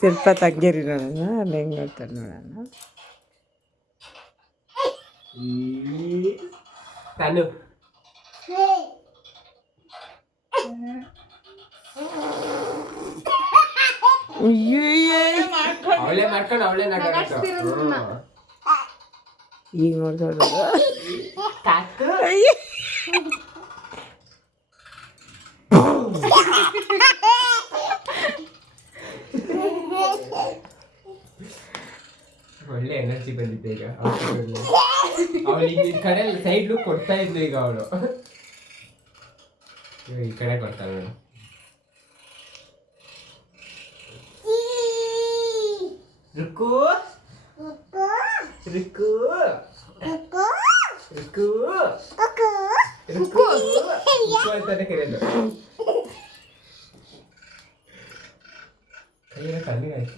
ಸ್ವಲ್ಪ ತಂಗೇರಿ ನೋಡೋಣ ಅಲ್ಲಿ ಹೆಂಗೆ ನೋಡ್ತಾರೆ ನೋಡೋಣ. ತಾನು ಅವಳೇ ಮಾಡ್ಕೊಂಡು ಅವಳೇ ಈಗ ನೋಡ್ದೋಡು ಕಾಕು ಒಳ್ಳೆ ಎನರ್ಜಿ ಬಂದಿದೆ ಈಗ. ಅವಳು ಈ ಕಡೆ ಸೈಡ್ ಲುಕ್ ಕೊಡ್ತಾ ಇದ್ಲು, ಈಗ ಅವಳು ಈ ಕಡೆ ಕೊಡ್ತಾಳೆ. ರುಕು ರುಕು ರುಕು ರುಕು ಅಂತಾನೆ ಕರೆಯೋದು. ಕೈಯ ಕಣ್ಣಿಗಾಯ್ತು.